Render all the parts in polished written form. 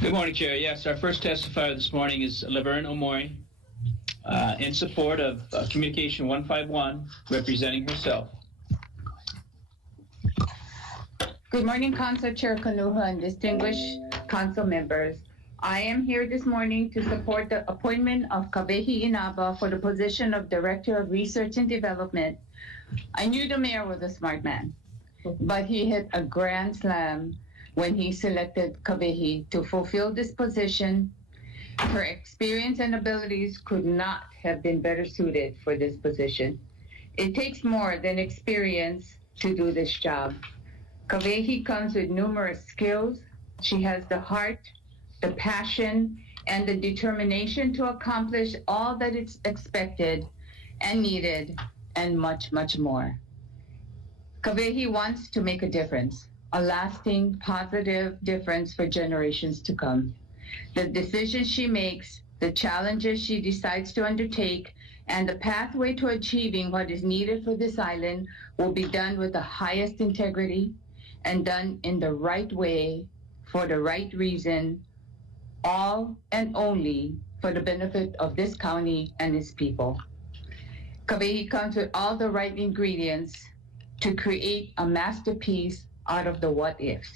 Good morning, Chair. Yes, our first testifier this morning is Laverne Omori, in support of Communication 151, representing herself. Good morning, Council Chair Kanuha and distinguished council members. I am here this morning to support the appointment of Kawehi Inaba for the position of Director of Research and Development. I knew the mayor was a smart man, but he hit a grand slam when he selected Kawehi to fulfill this position. Her experience and abilities could not have been better suited for this position. It takes more than experience to do this job. Kawehi comes with numerous skills. She has the heart, the passion, and the determination to accomplish all that is expected and needed, and much, much more. Kawehi wants to make a difference, a lasting, positive difference for generations to come. The decisions she makes, the challenges she decides to undertake, and the pathway to achieving what is needed for this island will be done with the highest integrity and done in the right way, for the right reason, all and only for the benefit of this county and its people. Kawehi comes with all the right ingredients to create a masterpiece out of the what-ifs.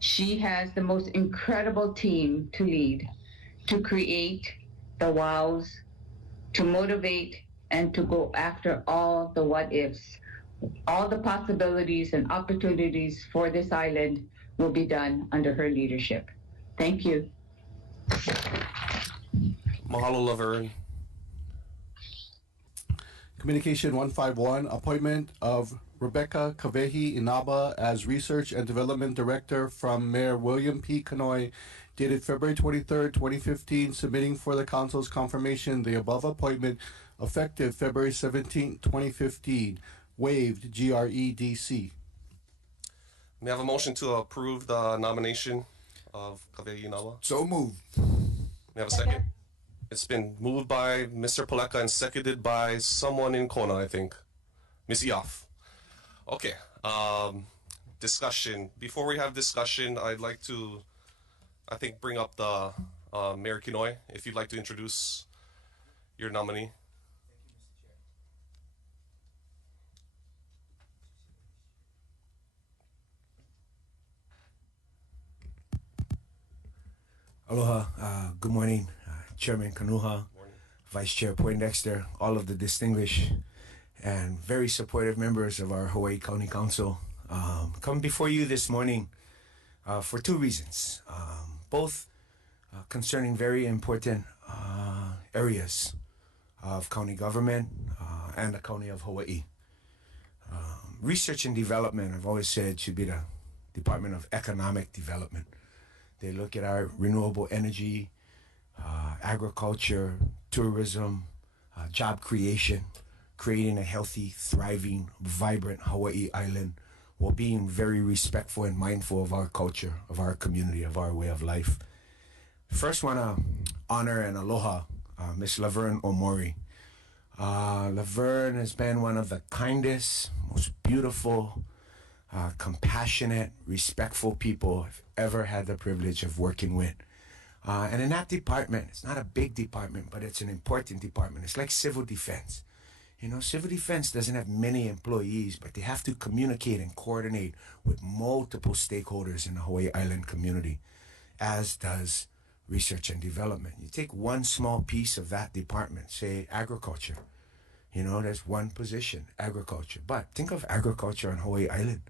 She has the most incredible team to lead, to create the wows, to motivate, and to go after all the what-ifs. All the possibilities and opportunities for this island will be done under her leadership. Thank you. Mahalo, Laverne. Communication 151, appointment of Rebecca Kawehi Inaba as Research and Development Director from Mayor William P. Kenoi, dated February 23, 2015, submitting for the Council's confirmation the above appointment effective February 17, 2015. Waived, GREDC. May I have a motion to approve the nomination of Kawehi Inaba? So moved. May I have a second? It's been moved by Mr. Paleka and seconded by someone in Kona, I think. Ms. Iaf. Okay. Discussion. Before we have discussion, I'd like to, bring up the Mayor Kenoi, if you'd like to introduce your nominee. Aloha, good morning, Chairman Kanuha, Vice Chair Poindexter, all of the distinguished and very supportive members of our Hawai County Council. Come before you this morning for two reasons, both concerning very important areas of county government and the County of Hawaii. Research and development, I've always said, should be the Department of Economic Development. They look at our renewable energy, agriculture, tourism, job creation, creating a healthy, thriving, vibrant Hawaii island while being very respectful and mindful of our culture, of our community, of our way of life. First, want to honor and aloha Miss Laverne Omori. Laverne has been one of the kindest, most beautiful, compassionate, respectful people I've ever had the privilege of working with. And in that department, it's not a big department, but it's an important department. It's like civil defense. You know, civil defense doesn't have many employees, but they have to communicate and coordinate with multiple stakeholders in the Hawaii Island community, as does research and development. You take one small piece of that department, say agriculture. You know, there's one position, agriculture. But think of agriculture on Hawaii Island.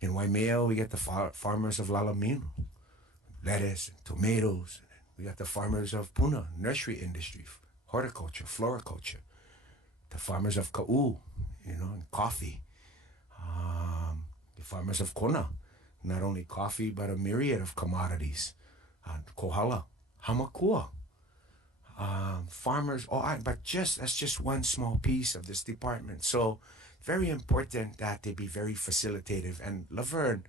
In Waimea, we get the farmers of Lalamino, lettuce and tomatoes. We got the farmers of Puna, nursery industry, horticulture, floriculture. The farmers of Ka'u, you know, and coffee. The farmers of Kona, not only coffee, but a myriad of commodities. Kohala, Hamakua. Farmers, but that's just one small piece of this department. So very important that they be very facilitative. And Laverne,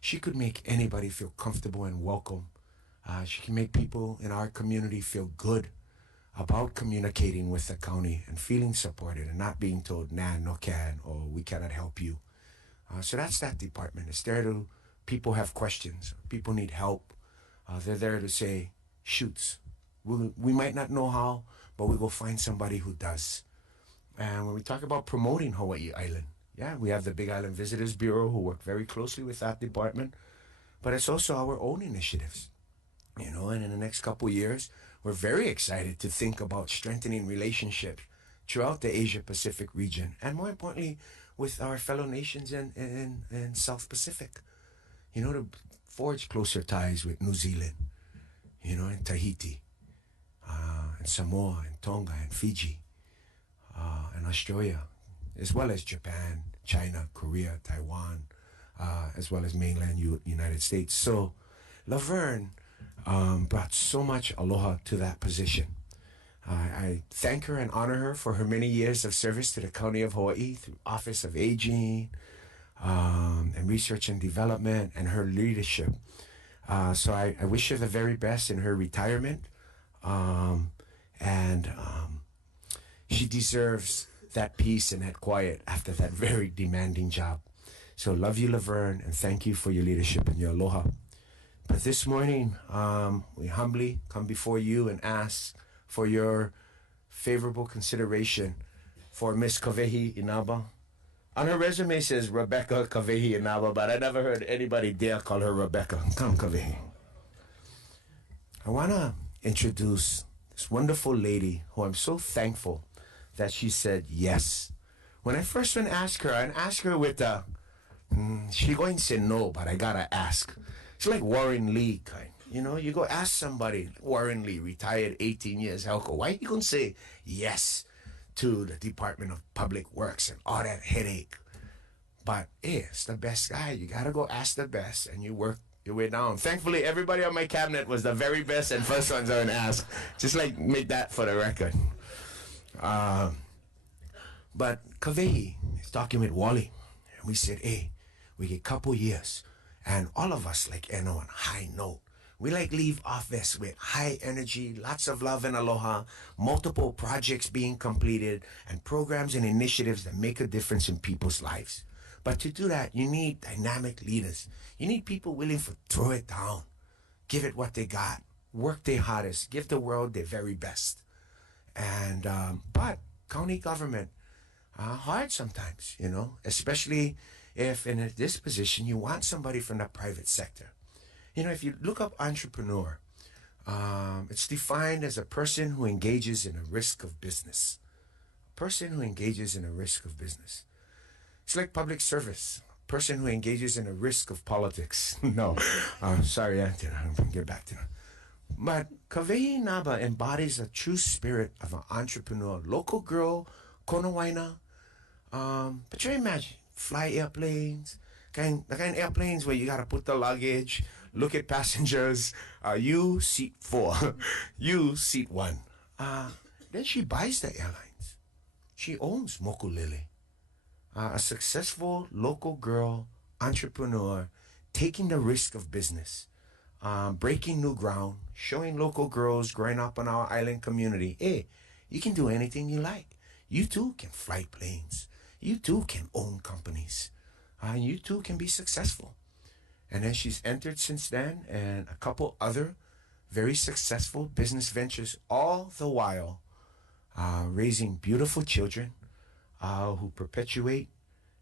she could make anybody feel comfortable and welcome. She can make people in our community feel good about communicating with the county and feeling supported and not being told, nah, no can, or we cannot help you. So that's that department. It's there to, people have questions, people need help. They're there to say, shoots. We might not know how, but we'll go find somebody who does. And when we talk about promoting Hawaii Island, yeah, we have the Big Island Visitors Bureau who work very closely with that department, but it's also our own initiatives, you know, and in the next couple of years, we're very excited to think about strengthening relationships throughout the Asia-Pacific region, and more importantly, with our fellow nations in South Pacific, you know, to forge closer ties with New Zealand, you know, and Tahiti, and Samoa, and Tonga, and Fiji, and Australia, as well as Japan, China, Korea, Taiwan, as well as mainland United States. So Laverne brought so much aloha to that position. I thank her and honor her for her many years of service to the County of Hawaii through Office of Aging, and Research and Development, and her leadership. So I wish her the very best in her retirement. And she deserves that peace and that quiet after that very demanding job. So love you, Laverne, and thank you for your leadership and your aloha. But this morning, we humbly come before you and ask for your favorable consideration for Miss Kawehi Inaba. On her resume it says Rebecca Kawehi Inaba, but I never heard anybody dare call her Rebecca. Come, Kawehi. I want to introduce this wonderful lady who I'm so thankful that she said yes. When I first went to ask her, I asked her with she going to say no, but I gotta ask. It's like Warren Lee kind. You know, you go ask somebody, Warren Lee, retired 18 years, Helco, why are you going to say yes to the Department of Public Works and all that headache? But hey, it's the best guy. You got to go ask the best, and you work your way down. Thankfully, everybody on my cabinet was the very best and first ones I would ask. Just like make that for the record. But Kawehi is talking with Wally, and we said, hey, we get a couple years, and all of us like end on a high note. We like leave office with high energy, lots of love and aloha, multiple projects being completed, and programs and initiatives that make a difference in people's lives. But to do that, you need dynamic leaders. You need people willing to throw it down, give it what they got, work their hardest, give the world their very best. And but county government, hard sometimes, you know, especially if in this position you want somebody from the private sector. You know, if you look up entrepreneur, it's defined as a person who engages in a risk of business. A person who engages in a risk of business. It's like public service. A person who engages in a risk of politics. No, sorry, I'm going to get back to that. But Kawehi Inaba embodies a true spirit of an entrepreneur. Local girl, Konowaina. But you imagine, fly airplanes, the kind of airplanes where you got to put the luggage, look at passengers, you seat 4, you seat 1. Then she buys the airlines. She owns Mokulele. A successful local girl, entrepreneur, taking the risk of business, breaking new ground, showing local girls growing up in our island community, hey, you can do anything you like. You too can fly planes. You too can own companies. You too can be successful. And then she's entered since then, and a couple other very successful business ventures, all the while raising beautiful children who perpetuate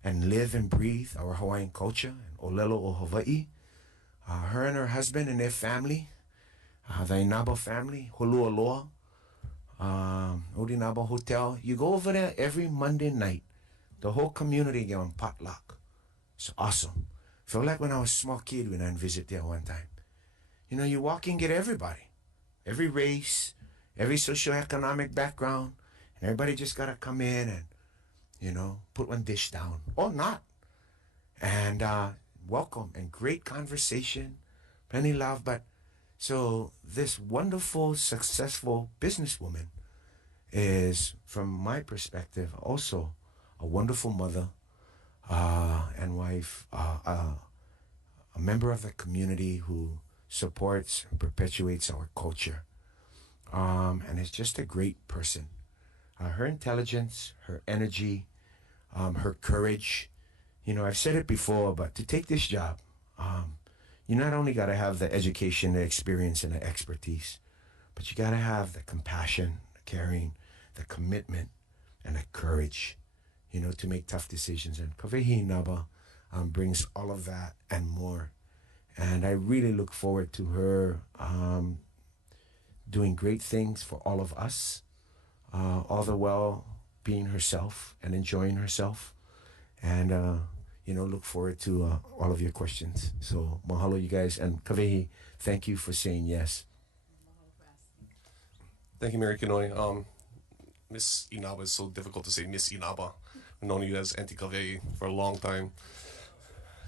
and live and breathe our Hawaiian culture and Olelo o Hawaii. Her and her husband and their family, the Inaba family, Holualoa, Odinaba Hotel. You go over there every Monday night. The whole community get on potluck. It's awesome. Feel like when I was a small kid when I visit there one time. You know, you walk in, get everybody. Every race, every socioeconomic background. And everybody just got to come in and, you know, put one dish down. Or not. And welcome and great conversation. Plenty love. But so this wonderful, successful businesswoman is, from my perspective, also a wonderful mother and wife, a member of the community who supports and perpetuates our culture, and is just a great person. Her intelligence, her energy, her courage. You know, I've said it before, but to take this job, you not only got to have the education, the experience, and the expertise, but you got to have the compassion, the caring, the commitment, and the courage, you know, to make tough decisions. And Kawehi Inaba brings all of that and more. And I really look forward to her doing great things for all of us, all the while being herself and enjoying herself. And, you know, look forward to all of your questions. So mahalo, you guys. And Kawehi, thank you for saying yes. Thank you, Mary Kenoi. Miss Inaba is so difficult to say, Miss Inaba. I've known you as Auntie Kawehi for a long time.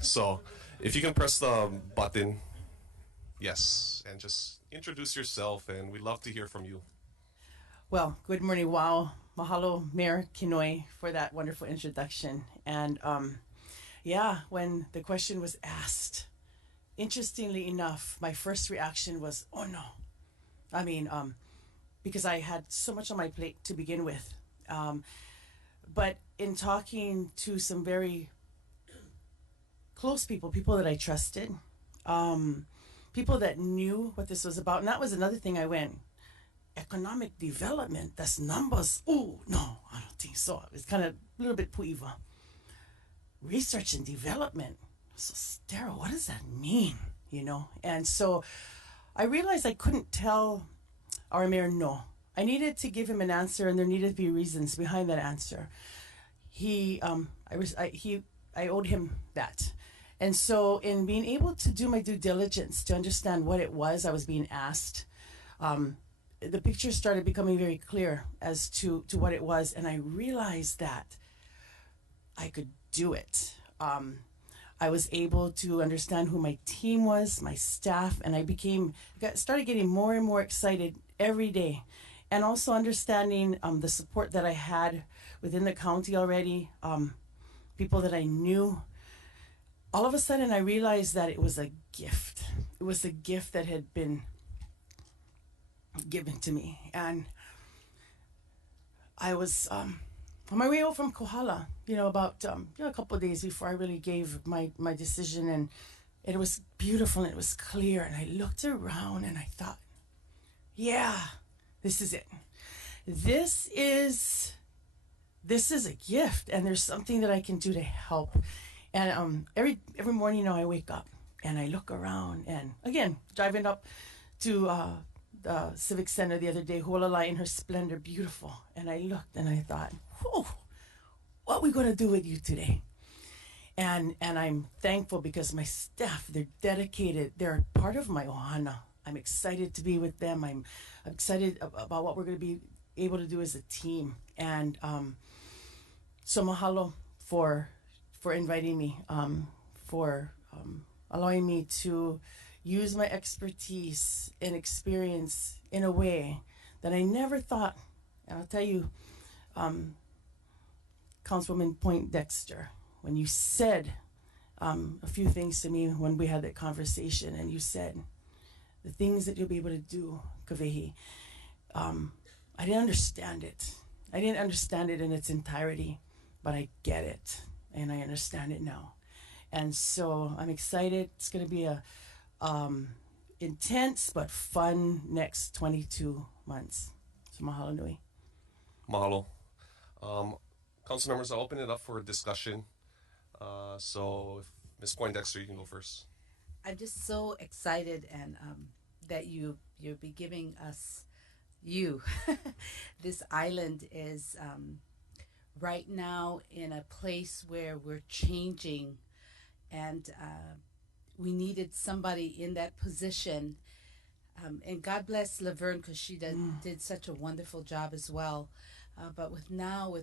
So if you can press the button, yes, and just introduce yourself, and we'd love to hear from you. Well, good morning. Wow. Mahalo, Mayor Kenoi, for that wonderful introduction. And yeah, when the question was asked, interestingly enough, my first reaction was, oh no. I mean, because I had so much on my plate to begin with. But in talking to some very close people, people that I trusted, people that knew what this was about, and that was another thing I went, economic development, that's numbers. Oh, no, I don't think so. It's kind of a little bit puiva. Research and development. So sterile, what does that mean? You know? And so I realized I couldn't tell our mayor no. I needed to give him an answer, and there needed to be reasons behind that answer. I owed him that. And so in being able to do my due diligence to understand what it was I was being asked, the picture started becoming very clear as to what it was, and I realized that I could do it. I was able to understand who my team was, my staff, and I started getting more and more excited every day, and also understanding the support that I had within the county already, people that I knew. All of a sudden, I realized that it was a gift. It was a gift that had been given to me. And I was on my way out from Kohala, about a couple of days before I really gave my decision. And it was beautiful and it was clear. And I looked around and I thought, yeah, this is it. This is a gift, and there's something that I can do to help. And every morning, I wake up and I look around, and again, driving up to the Civic Center the other day, Hualalai in her splendor, beautiful. And I looked and I thought, whew, what are we going to do with you today? And I'm thankful because my staff, they're dedicated. They're part of my ohana. I'm excited to be with them. I'm excited about what we're going to be able to do as a team. And so mahalo for inviting me, for allowing me to use my expertise and experience in a way that I never thought. And I'll tell you, Councilwoman Poindexter, when you said a few things to me when we had that conversation, and you said the things that you'll be able to do, Kawehi, I didn't understand it. I didn't understand it in its entirety, but I get it, and I understand it now. And so I'm excited. It's going to be a intense but fun next 22 months. So mahalo nui. Mahalo. Council members, I'll open it up for a discussion. So if Ms. Poindexter, you can go first. I'm just so excited and that you'll be giving us this island is right now in a place where we're changing, and we needed somebody in that position. And God bless Laverne, because she did such a wonderful job as well. But with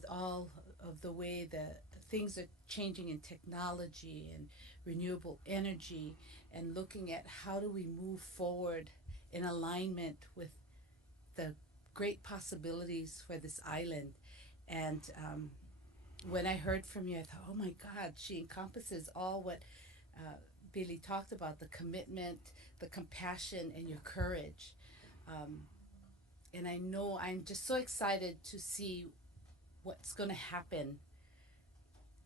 all of the way the things are changing in technology and renewable energy, and looking at how do we move forward in alignment with the great possibilities for this island. And when I heard from you, I thought, oh my God, she encompasses all what Billy talked about, the commitment, the compassion, and your courage. And I know I'm just so excited to see what's going to happen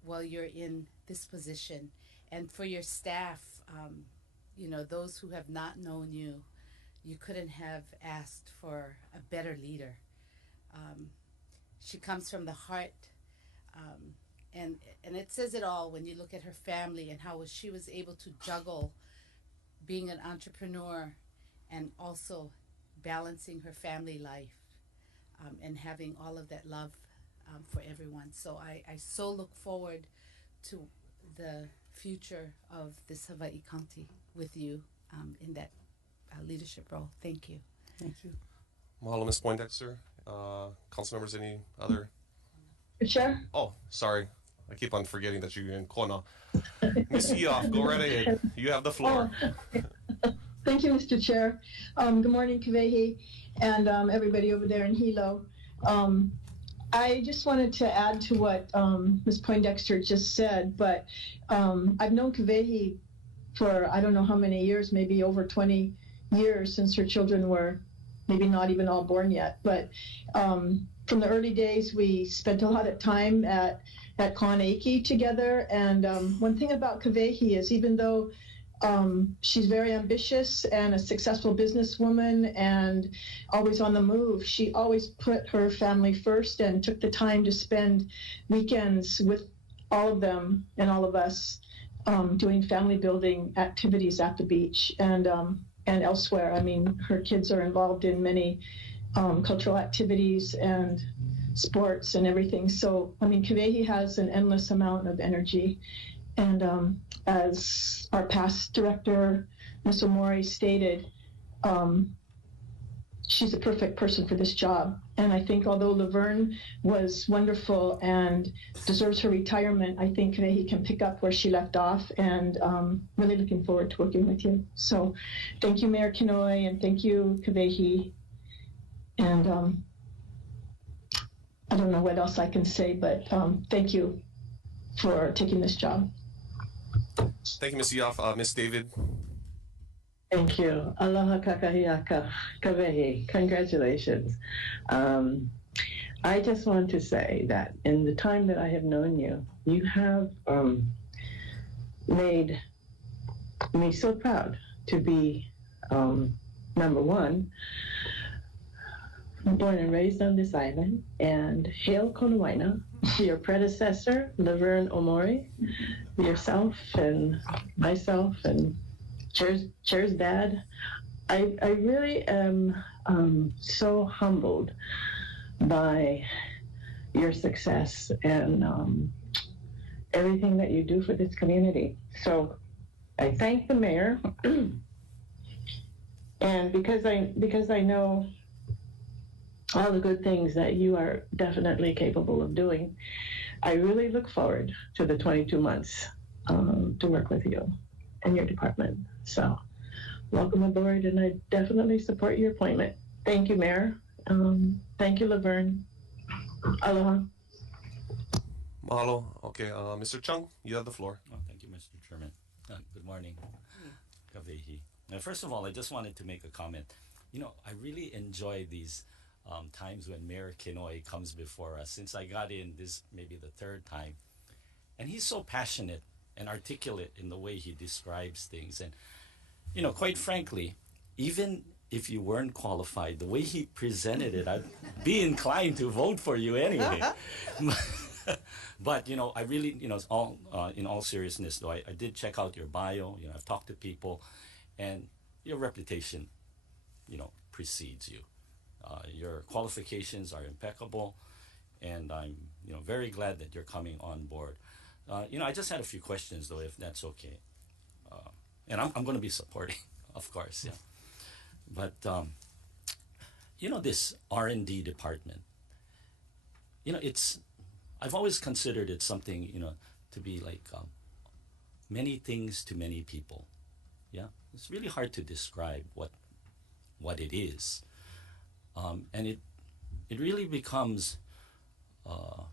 while you're in this position. And for your staff, you know, those who have not known you, you couldn't have asked for a better leader. She comes from the heart, and it says it all when you look at her family and how she was able to juggle being an entrepreneur and also balancing her family life, and having all of that love for everyone. So I so look forward to the future of this Hawaii County with you in that leadership role. Thank you. Thank you. Mahalo, Ms. Poindexter. Council members, any other? Chair? Oh, sorry. I keep on forgetting that you're in Kona. Ms. Eoff, go right ahead. You have the floor. Thank you, Mr. Chair. Good morning, Kawehi, and everybody over there in Hilo. I just wanted to add to what Ms. Poindexter just said, but I've known Kawehi for I don't know how many years, maybe over 20 years since her children were maybe not even all born yet. But from the early days, we spent a lot of time at Kaneiki together. And one thing about Kawehi is even though she's very ambitious and a successful businesswoman and always on the move, she always put her family first and took the time to spend weekends with all of them and all of us doing family building activities at the beach and elsewhere. I mean, her kids are involved in many cultural activities and sports and everything. So, I mean, Kawehi has an endless amount of energy. And as our past director, Ms. Omori, stated, she's a perfect person for this job. And I think although Laverne was wonderful and deserves her retirement, I think Kawehi can pick up where she left off, and really looking forward to working with you. So thank you, Mayor Kenoi, and thank you, Kawehi. And I don't know what else I can say, but thank you for taking this job. Thank you, Ms. Eoff. Ms. David. Thank you. Aloha kakahiaka kawehi. Congratulations. I just want to say that in the time that I have known you, you have made me so proud to be, number one, born and raised on this island, and hail Konawaina, your predecessor, Laverne Omori, yourself and myself and Chair's dad. I really am so humbled by your success and everything that you do for this community. So I thank the mayor, and because I know all the good things that you are definitely capable of doing, I really look forward to the 22 months to work with you and your department. So welcome aboard, and I definitely support your appointment. Thank you, Mayor. Thank you, Laverne. Aloha. Mahalo. Okay, Mr. Chung, you have the floor. Oh, thank you, Mr. Chairman. Good morning, Kawehi. First of all, I just wanted to make a comment. You know, I really enjoy these times when Mayor Kenoi comes before us. Since I got in this maybe the third time, and he's so passionate and articulate in the way he describes things. And, you know, quite frankly, even if you weren't qualified, the way he presented it, I'd be inclined to vote for you anyway. But, you know, I really, you know, in all seriousness, though, I did check out your bio. You know, I've talked to people, and your reputation, you know, precedes you. Your qualifications are impeccable, and I'm, you know, very glad that you're coming on board. You know, I just had a few questions, though, if that's okay. And I'm going to be supporting, of course, yeah. But, you know, this R&D department, you know, I've always considered it something, you know, to be like many things to many people. Yeah, it's really hard to describe what it is. And it really becomes a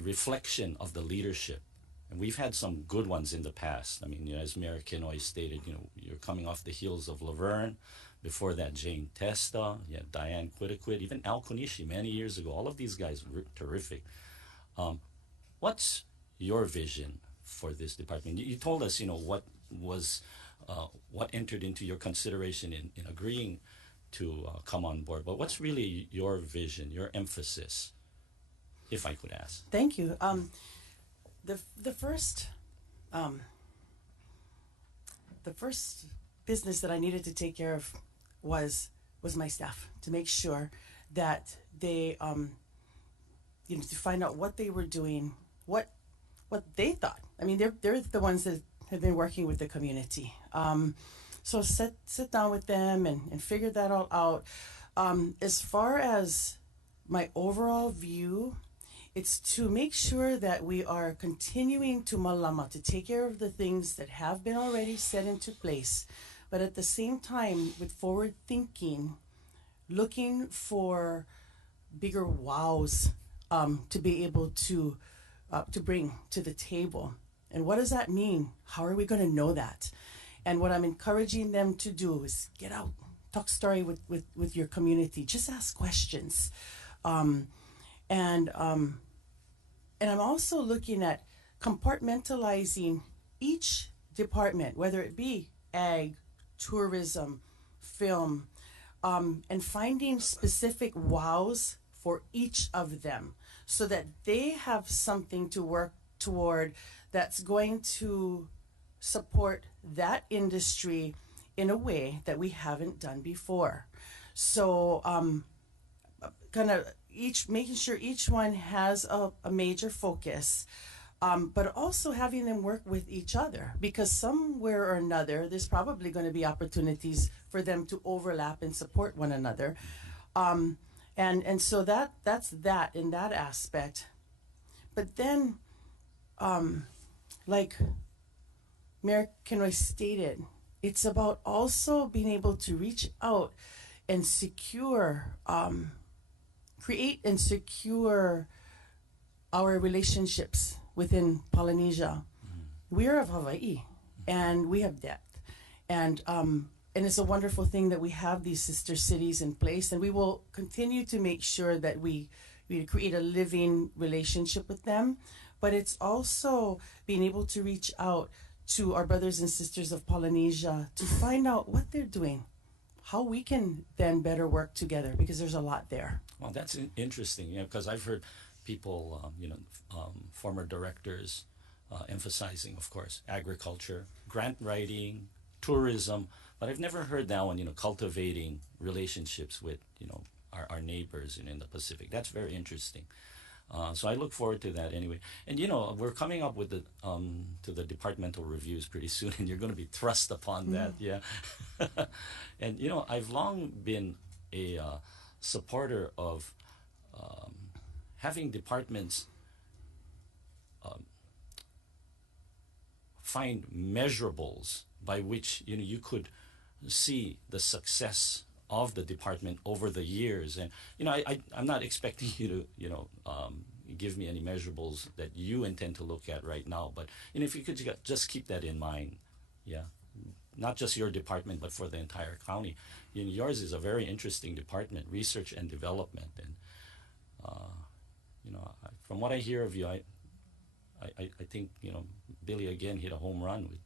reflection of the leadership. And we've had some good ones in the past. I mean, you know, as Mayor Kenoi stated, you know, you're coming off the heels of Laverne. Before that, Jane Testa, Diane Quitaquid, even Al Konishi many years ago. All of these guys were terrific. What's your vision for this department? You told us, you know, what was what entered into your consideration in agreeing to come on board. But what's really your vision, your emphasis, if I could ask? Thank you. The first business that I needed to take care of was my staff, to make sure that they to find out what they were doing, what they thought. I mean, they're the ones that have been working with the community. So sit down with them and figure that all out. As far as my overall view, it's to make sure that we are continuing to malama, to take care of the things that have been already set into place, but at the same time, with forward thinking, looking for bigger wows to be able to bring to the table. And what does that mean? How are we going to know that? And what I'm encouraging them to do is get out, talk story with your community, just ask questions. And I'm also looking at compartmentalizing each department, whether it be ag, tourism, film, and finding specific wows for each of them so that they have something to work toward that's going to support that industry in a way that we haven't done before. So kind of making sure each one has a major focus, but also having them work with each other, because somewhere or another there's probably going to be opportunities for them to overlap and support one another. And so that's that in that aspect. But then like Mayor Kenoi stated, it's about also being able to reach out and create and secure our relationships within Polynesia. We are of Hawaii, and we have depth, and it's a wonderful thing that we have these sister cities in place, and we will continue to make sure that we create a living relationship with them. But it's also being able to reach out to our brothers and sisters of Polynesia to find out what they're doing, how we can then better work together, because there's a lot there. Well, that's interesting, because I've heard people, former directors emphasizing, of course, agriculture, grant writing, tourism, but I've never heard that one, cultivating relationships with, our neighbors in the Pacific. That's very interesting. So I look forward to that anyway. And we're coming up with to the departmental reviews pretty soon, and you're going to be thrust upon that, yeah. And I've long been a supporter of having departments find measurables by which you could see the success of the department over the years. And I'm not expecting you to give me any measurables that you intend to look at right now, but if you could just keep that in mind, yeah, not just your department but for the entire county. Yours is a very interesting department, research and development, and from what I hear of you, I think Billy again hit a home run with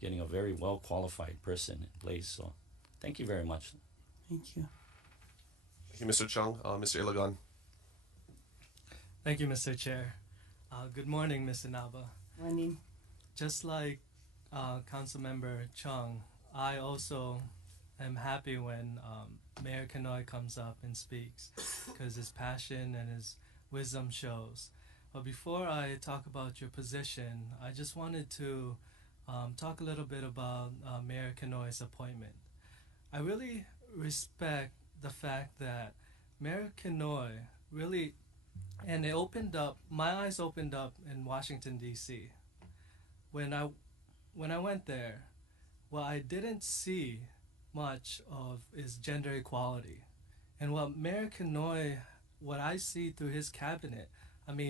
getting a very well qualified person in place. So thank you very much. Thank you. Thank you, Mr. Chung. Mr. Ilagan. Thank you, Mr. Chair. Good morning, Ms. Inaba. Morning. Just like Councilmember Chung, I also am happy when Mayor Kenoi comes up and speaks, because his passion and his wisdom shows. But before I talk about your position, I just wanted to talk a little bit about Mayor Kenoi's appointment. I really respect the fact that Mayor Kenoi really, and it opened up, my eyes opened up in Washington, D.C. When I went there, what I didn't see much of is gender equality. And what Mayor Kenoi, what I see through his cabinet,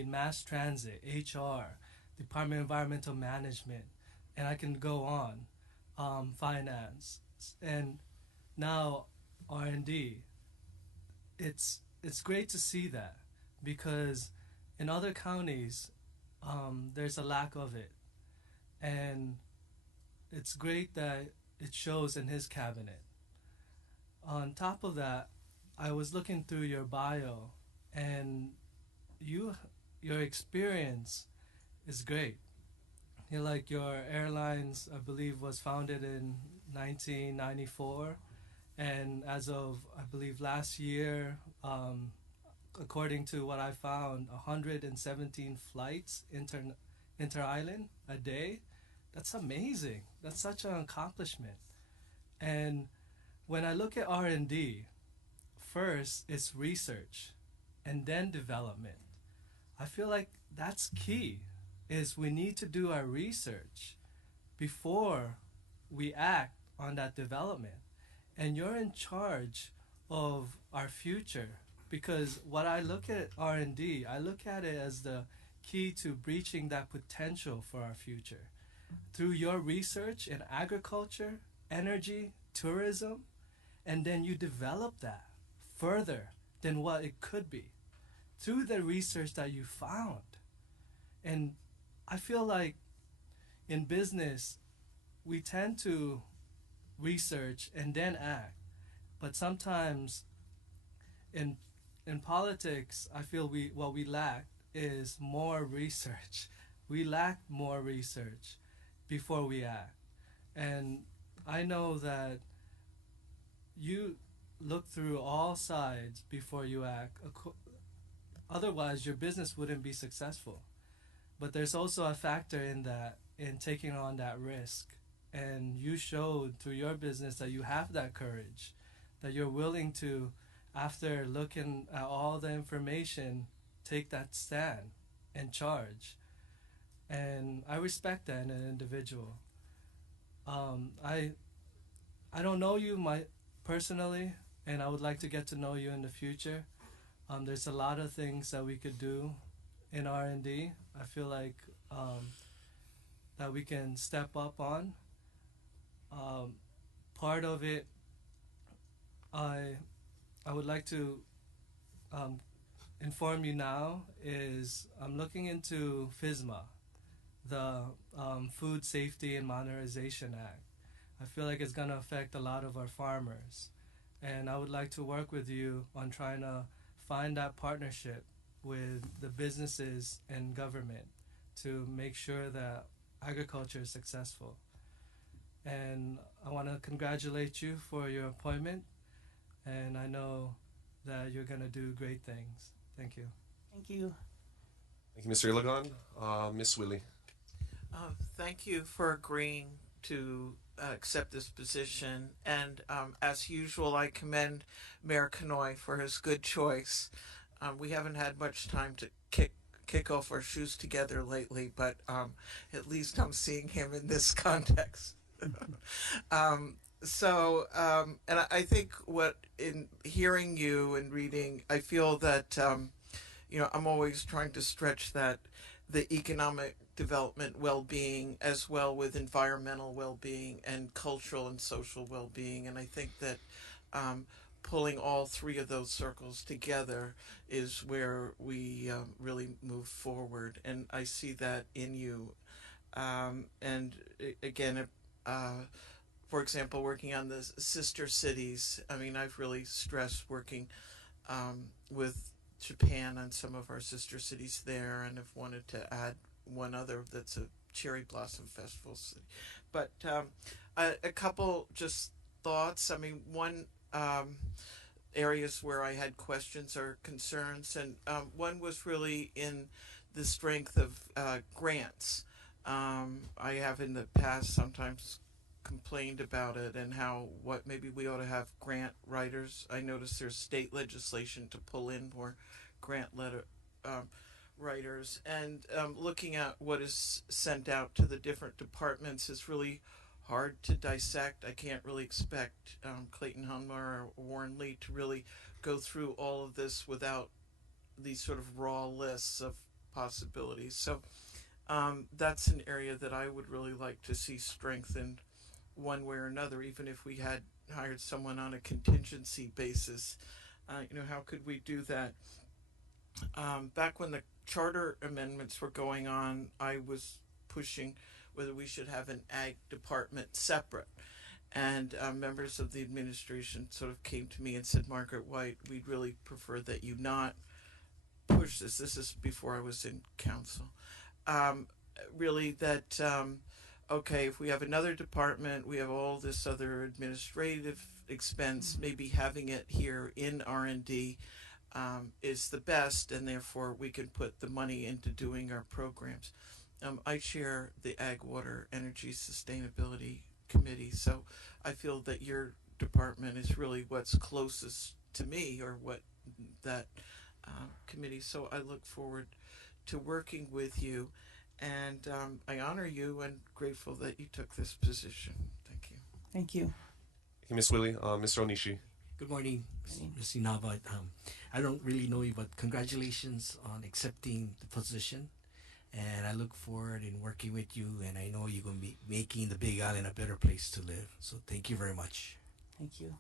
mass transit, HR, Department of Environmental Management, and I can go on, finance, and now R&D. It's great to see that, because in other counties, there's a lack of it. And it's great that it shows in his cabinet. On top of that, I was looking through your bio, and your experience is great. Like your airlines, I believe, was founded in 1994, and as of I believe last year, according to what I found, 117 flights inter island a day. That's amazing. That's such an accomplishment. And when I look at R&D, first it's research and then development. I feel like that's key, is we need to do our research before we act on that development. And you're in charge of our future, because what I look at R&D, I look at it as the key to breaching that potential for our future. Through your research in agriculture, energy, tourism, and then you develop that further than what it could be through the research that you found. And I feel like in business, we tend to research and then act. But sometimes in politics, I feel what we lack is more research. We lack more research before we act. And I know that you look through all sides before you act. Otherwise, your business wouldn't be successful. But there's also a factor in that, in taking on that risk. And you showed through your business that you have that courage, that you're willing to, after looking at all the information, take that stand and charge. And I respect that in an individual. I don't know you personally, and I would like to get to know you in the future. There's a lot of things that we could do in R&D. I feel like that we can step up on. Part of it, I would like to inform you now, is I'm looking into FSMA, the Food Safety and Modernization Act. I feel like it's going to affect a lot of our farmers. And I would like to work with you on trying to find that partnership with the businesses and government to make sure that agriculture is successful. And I want to congratulate you for your appointment, and I know that you're going to do great things. Thank you. Thank you. Thank you, Mr. Iligan. Miss Willie. Thank you for agreeing to accept this position. And as usual, I commend Mayor Kenoi for his good choice. We haven't had much time to kick off our shoes together lately, but at least I'm seeing him in this context. And I think in hearing you and reading, I feel that, I'm always trying to stretch that the economic development well-being as well with environmental well-being and cultural and social well-being. And I think that pulling all three of those circles together is where we really move forward. And I see that in you. And again, for example, working on the sister cities, I mean, I've really stressed working with Japan on some of our sister cities there, and have wanted to add one other that's a cherry blossom festival city. But a couple just thoughts. I mean, one areas where I had questions or concerns, and one was really in the strength of grants. I have in the past sometimes complained about it and what maybe we ought to have grant writers. I notice there's state legislation to pull in more grant writers, and looking at what is sent out to the different departments is really hard to dissect. I can't really expect Clayton Hunmer or Warren Lee to really go through all of this without these sort of raw lists of possibilities. So that's an area that I would really like to see strengthened one way or another, even if we had hired someone on a contingency basis. How could we do that? Back when the charter amendments were going on, I was pushing whether we should have an ag department separate. And members of the administration sort of came to me and said, Margaret White, we'd really prefer that you not push this. This is before I was in council. Really that, okay, if we have another department, we have all this other administrative expense, maybe having it here in R&D is the best, and therefore we can put the money into doing our programs. I chair the Ag, Water, Energy, Sustainability Committee, so I feel that your department is really what's closest to me, or what that committee. So I look forward to working with you, and I honor you and grateful that you took this position. Thank you. Thank you. Thank you, Ms. Willie. Mr. Onishi. Good morning, Ms. Inaba. I don't really know you, but congratulations on accepting the position. And I look forward in working with you, and I know you're going to be making the Big Island a better place to live. So thank you very much. Thank you.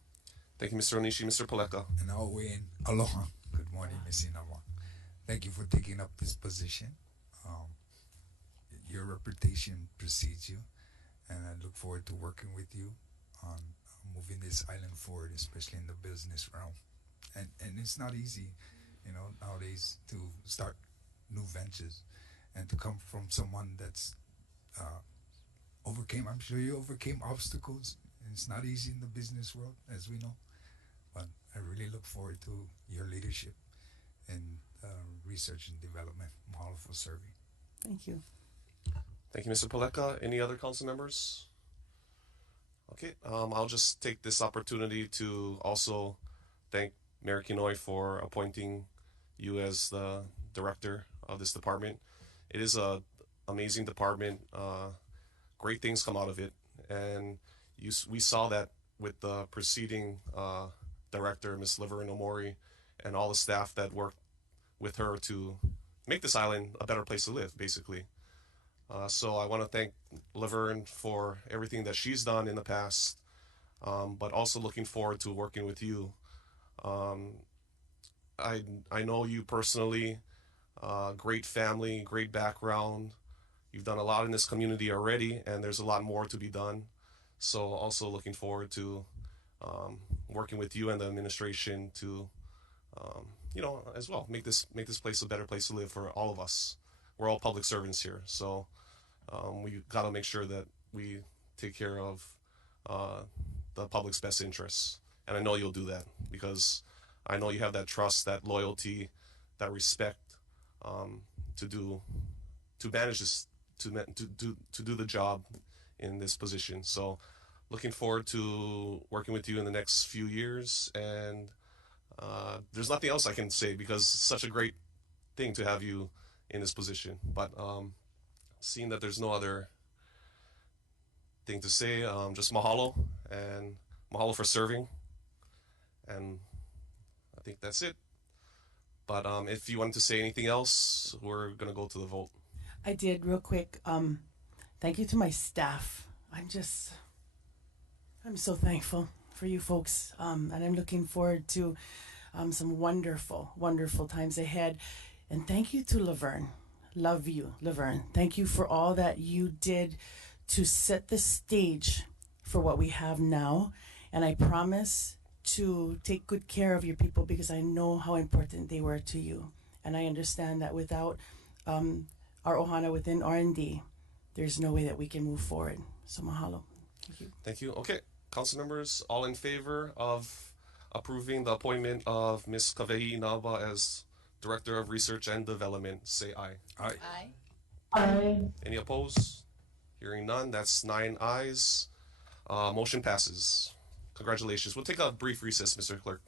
Thank you, Mr. Onishi. Mr. Paleka. And I'll weigh in. Aloha. Good morning, Ms. Inaba. Thank you for taking up this position. Your reputation precedes you, and I look forward to working with you on moving this island forward, especially in the business realm. And it's not easy, you know, nowadays to start new ventures. And to come from someone that's I'm sure you overcame obstacles. And it's not easy in the business world, as we know. But I really look forward to your leadership in research and development. Mahalo for serving. Thank you. Thank you, Mr. Paleka. Any other council members? Okay, I'll just take this opportunity to also thank Mayor Kenoi for appointing you as the director of this department. It is a amazing department. Great things come out of it, and we saw that with the preceding director, Ms. Laverne Omori, and all the staff that worked with her to make this island a better place to live, basically. So I want to thank Laverne for everything that she's done in the past, but also looking forward to working with you. I know you personally. Great family, great background. You've done a lot in this community already, and there's a lot more to be done. So also looking forward to working with you and the administration to, as well, make this place a better place to live for all of us. We're all public servants here, so we got to make sure that we take care of the public's best interests. And I know you'll do that, because I know you have that trust, that loyalty, that respect. To manage this, to do the job in this position. So looking forward to working with you in the next few years, and there's nothing else I can say, because it's such a great thing to have you in this position. But seeing that there's no other thing to say, just mahalo, and mahalo for serving, and I think that's it. But if you wanted to say anything else, we're going to go to the vote. I did, real quick. Thank you to my staff. I'm so thankful for you folks. And I'm looking forward to some wonderful, wonderful times ahead. And thank you to Laverne. Love you, Laverne. Thank you for all that you did to set the stage for what we have now. And I promise to take good care of your people, because I know how important they were to you. And I understand that without our ohana within R&D, there's no way that we can move forward. So mahalo. Thank you. Thank you. Okay, council members, all in favor of approving the appointment of Ms. Kawehi Inaba as Director of Research and Development, say aye. Aye. Aye. Aye. Any opposed? Hearing none, that's 9 ayes. Motion passes. Congratulations. We'll take a brief recess, Mr. Clerk.